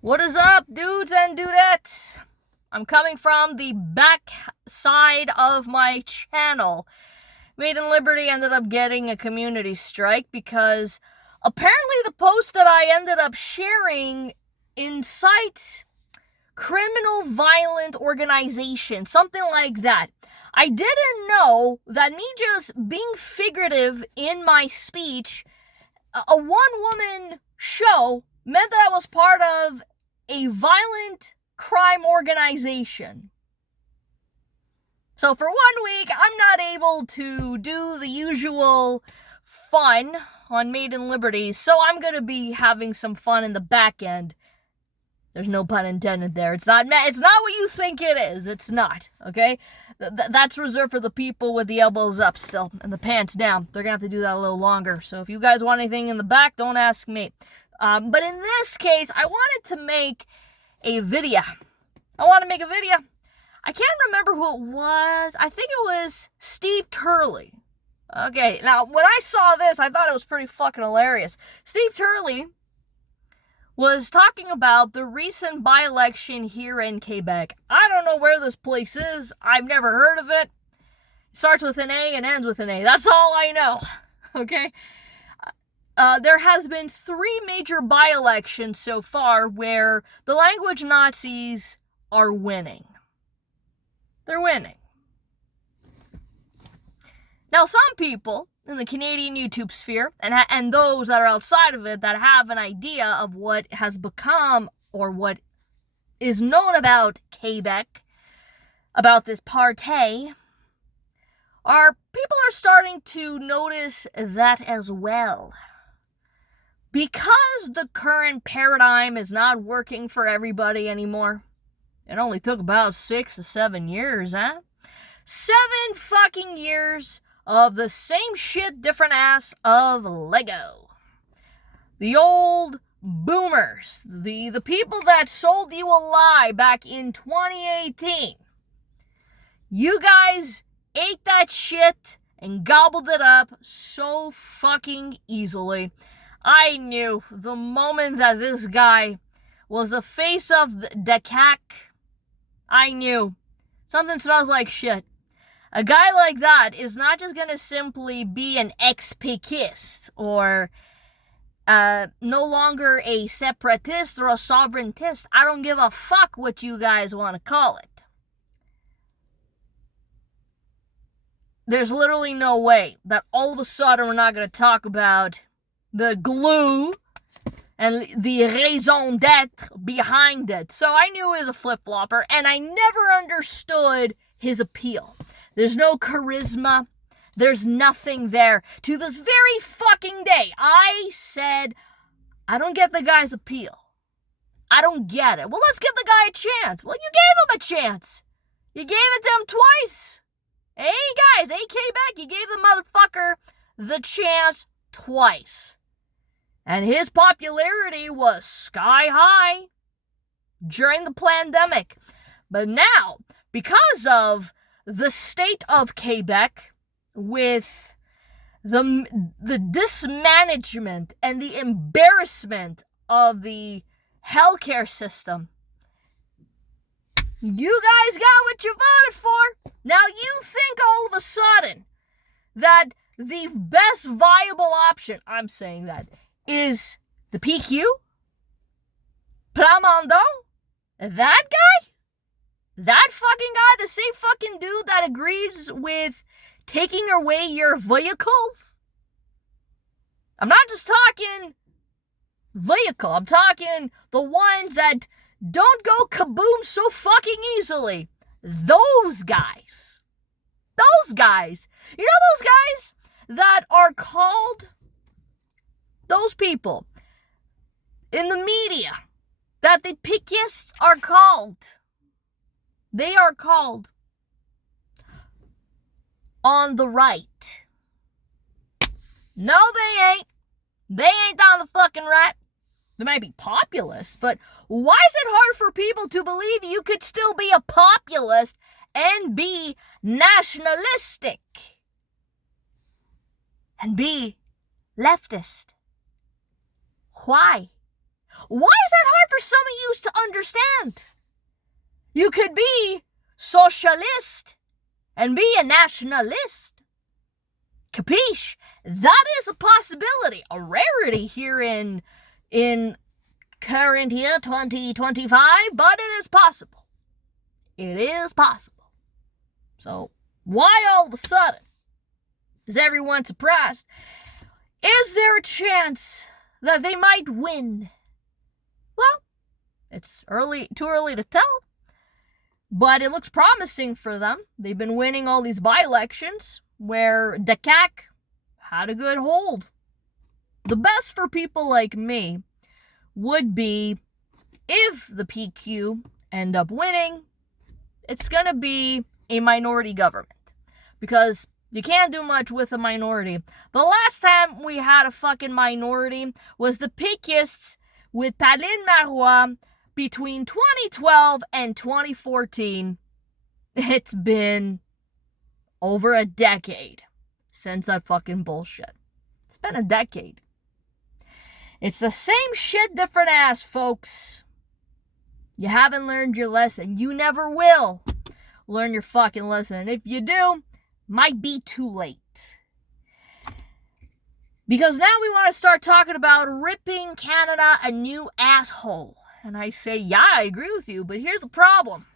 What is up, dudes and dudettes? I'm coming from the back side of my channel. Made in Liberty ended up getting a community strike because apparently the post that I ended up sharing incites criminal violent organization, something like that. I didn't know that me just being figurative in my speech, a one-woman show, meant that I was part of a violent crime organization. So for 1 week, I'm not able to do the usual fun on Made in Liberty, so I'm going to be having some fun in the back end. There's no pun intended there. It's not what you think it is. It's not, okay? That's reserved for the people with the elbows up still and the pants down. They're going to have to do that a little longer. So if you guys want anything in the back, don't ask me. But in this case, I wanted to make a video. I can't remember who it was. I think it was Steve Turley. Okay, now when I saw this, I thought it was pretty fucking hilarious. Steve Turley was talking about the recent by-election here in Quebec. I don't know where this place is. I've never heard of it. It starts with an A and ends with an A. That's all I know. Okay? There has been 3 major by-elections so far where the language Nazis are winning. They're winning. Now, some people in the Canadian YouTube sphere, and those that are outside of it that have an idea of what has become or what is known about Quebec, about this party, people are starting to notice that as well. Because the current paradigm is not working for everybody anymore. It only took about 6 to 7 years, huh? 7 fucking years of the same shit, different ass of Lego. The old boomers, the people that sold you a lie back in 2018. You guys ate that shit and gobbled it up so fucking easily. I knew the moment that this guy was the face of the CAC, I knew something smells like shit. A guy like that is not just going to simply be an ex-péquiste or no longer a separatist or a sovereigntist. I don't give a fuck what you guys want to call it. There's literally no way that all of a sudden we're not going to talk about the glue and the raison d'etre behind it. So I knew he was a flip-flopper, and I never understood his appeal. There's no charisma. There's nothing there. To this very fucking day, I said, I don't get the guy's appeal. I don't get it. Well, let's give the guy a chance. Well, you gave him a chance. You gave it to him twice. Hey, guys, hey, Quebec, you gave the motherfucker the chance twice. And his popularity was sky high during the pandemic. But now, because of the state of Quebec, with the dismanagement and the embarrassment of the healthcare system, you guys got what you voted for. Now you think all of a sudden that the best viable option, I'm saying that, is the PQ? Plamondon? That guy? That fucking guy? The same fucking dude that agrees with taking away your vehicles? I'm not just talking vehicle. I'm talking the ones that don't go kaboom so fucking easily. Those guys. Those guys. You know those guys that are called, those people in the media that the pickists are called. They are called on the right. No, they ain't. They ain't on the fucking right. They might be populist, but why is it hard for people to believe you could still be a populist and be nationalistic and be leftist? Why? Why is that hard for some of you to understand? You could be socialist and be a nationalist. Capiche? That is a possibility, a rarity here in current year 2025, but it is possible. It is possible. So, why all of a sudden is everyone surprised? Is there a chance that they might win? Well, it's too early to tell. But it looks promising for them. They've been winning all these by-elections where the CAC had a good hold. The best for people like me would be if the PQ end up winning, it's going to be a minority government. Because you can't do much with a minority. The last time we had a fucking minority was the Péquistes with Pauline Marois between 2012 and 2014. It's been over a decade since that fucking bullshit. It's been a decade. It's the same shit, different ass, folks. You haven't learned your lesson. You never will learn your fucking lesson. And if you do, might be too late. Because now we want to start talking about ripping Canada a new asshole. And I say, yeah, I agree with you, but here's the problem.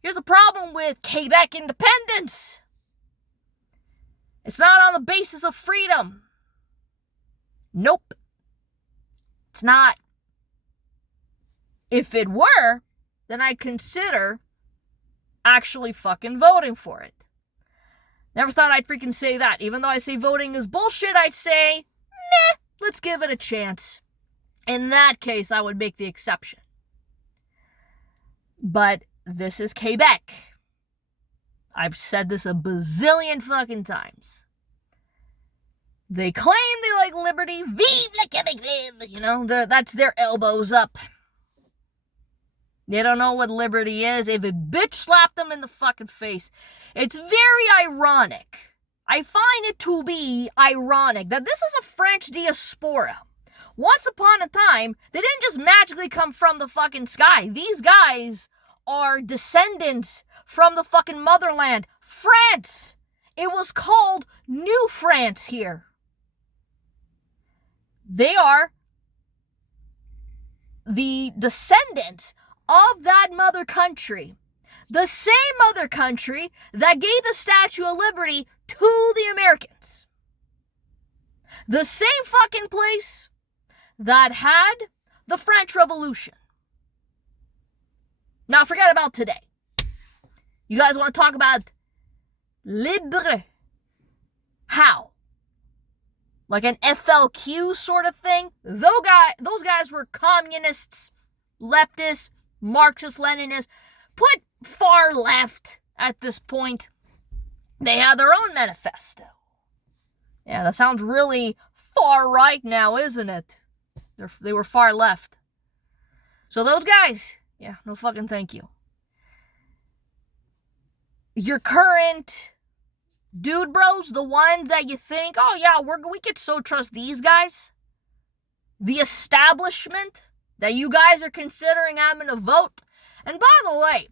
Here's the problem with Quebec independence. It's not on the basis of freedom. Nope. It's not. If it were, then I'd consider actually fucking voting for it. Never thought I'd freaking say that. Even though I say voting is bullshit, I'd say, meh, let's give it a chance. In that case, I would make the exception. But this is Quebec. I've said this a bazillion fucking times. They claim they like liberty. Vive le Québec live! You know, that's their elbows up. They don't know what liberty is. If a bitch slapped them in the fucking face. It's very ironic. I find it to be ironic that this is a French diaspora. Once upon a time, they didn't just magically come from the fucking sky. These guys are descendants from the fucking motherland, France. It was called New France here. They are the descendants of that mother country. The same mother country that gave the Statue of Liberty to the Americans. The same fucking place that had the French Revolution. Now forget about today. You guys want to talk about libre? How? Like an FLQ sort of thing? Those guys were communists, leftists, Marxist, Leninists. Put far left at this point. They had their own manifesto. Yeah, that sounds really far right now, isn't it? They were far left. So those guys, yeah, no fucking thank you. Your current Dudebros, the ones that you think, oh yeah, we could so trust these guys. The establishment that you guys are considering having a vote. And by the way,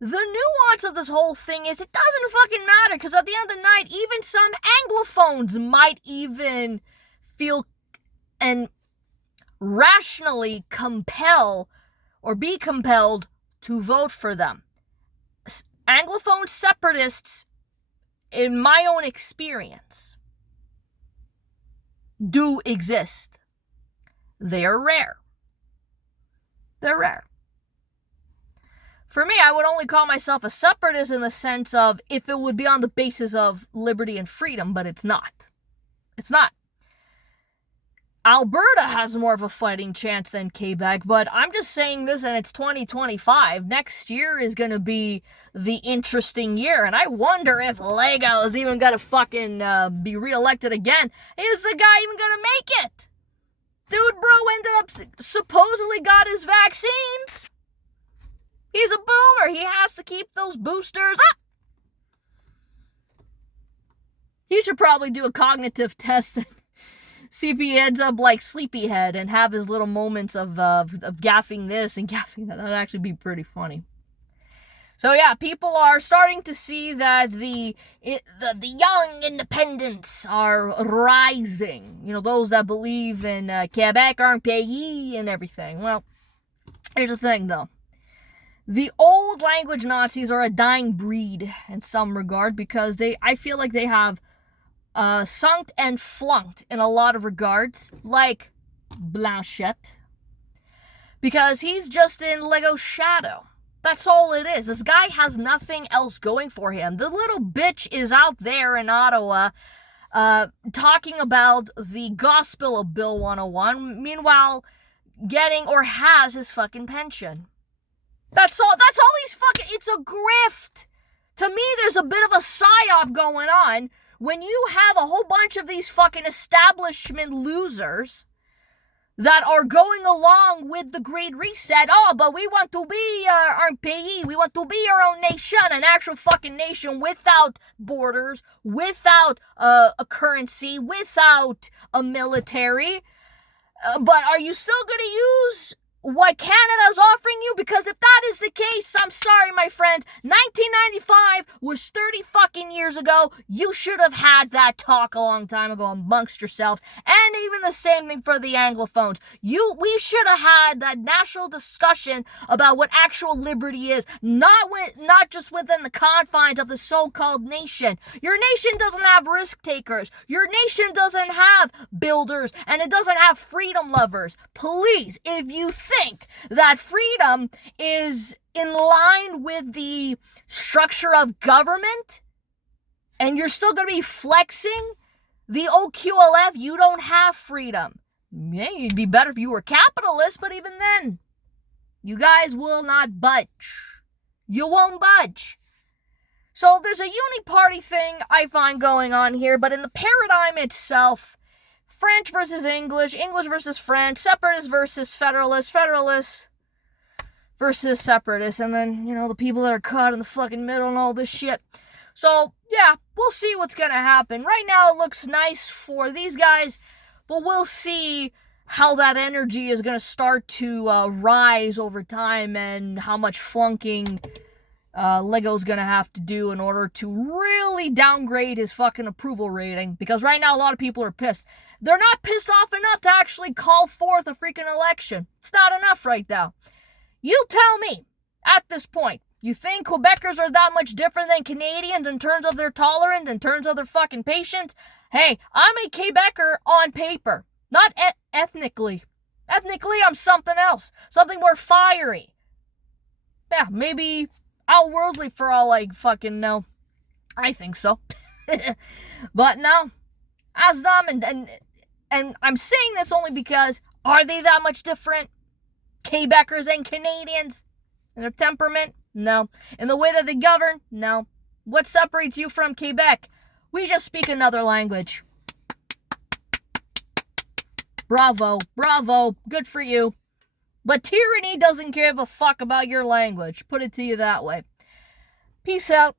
the nuance of this whole thing is it doesn't fucking matter, because at the end of the night, even some Anglophones might even feel and rationally compel or be compelled to vote for them. Anglophone separatists, in my own experience, do exist. They are rare. They're rare. For me, I would only call myself a separatist in the sense of if it would be on the basis of liberty and freedom, but it's not. It's not. Alberta has more of a fighting chance than Quebec, but I'm just saying this, and it's 2025. Next year is going to be the interesting year, and I wonder if Lego is even going to fucking be reelected again. Is the guy even going to make it? Dude, bro, ended up supposedly got his vaccines. He's a boomer. He has to keep those boosters up. He should probably do a cognitive test See if he ends up like Sleepyhead and have his little moments of gaffing this and gaffing that. That'd actually be pretty funny. So yeah, people are starting to see that the young independents are rising. You know, those that believe in Quebec aren't pays and everything. Well, here's the thing though. The old language Nazis are a dying breed in some regard because I feel like they have sunk and flunked in a lot of regards, like Blanchette, because he's just in Lego's shadow. That's all it is. This guy has nothing else going for him. The little bitch is out there in Ottawa talking about the gospel of Bill 101, meanwhile getting or has his fucking pension. That's all he's fucking... It's a grift. To me, there's a bit of a psyop going on when you have a whole bunch of these fucking establishment losers that are going along with the Great Reset. Oh, but we want to be our pays. We want to be our own nation, an actual fucking nation without borders, without a currency, without a military. But are you still going to use what Canada's offering you? Because if that is the case, I'm sorry, my friends. 1995 was 30 fucking years ago. You should have had that talk a long time ago amongst yourselves. And even the same thing for the Anglophones. We should have had that national discussion about what actual liberty is, not just within the confines of the so-called nation. Your nation doesn't have risk takers. Your nation doesn't have builders, and it doesn't have freedom lovers. Please, if you think that freedom is in line with the structure of government and you're still going to be flexing the OQLF, you don't have freedom. Yeah, it'd be better if you were capitalist, but even then, you guys will not budge. You won't budge. So there's a uni-party thing I find going on here, but in the paradigm itself, French versus English, English versus French, separatists versus federalists, federalists versus separatists, and then, you know, the people that are caught in the fucking middle and all this shit. So, yeah, we'll see what's gonna happen. Right now, it looks nice for these guys, but we'll see how that energy is gonna start to rise over time and how much flunking Lego's gonna have to do in order to really downgrade his fucking approval rating, because right now a lot of people are pissed. They're not pissed off enough to actually call forth a freaking election. It's not enough right now. You tell me, at this point, you think Quebecers are that much different than Canadians in terms of their tolerance, in terms of their fucking patience? Hey, I'm a Quebecer on paper, not ethnically. Ethnically, I'm something else, something more fiery. Yeah, maybe outworldly for all I fucking know. I think so. But no, as them, and I'm saying this only because, are they that much different? Quebecers and Canadians? In their temperament? No. In the way that they govern? No. What separates you from Quebec? We just speak another language. Bravo, bravo, good for you. But tyranny doesn't give a fuck about your language. Put it to you that way. Peace out.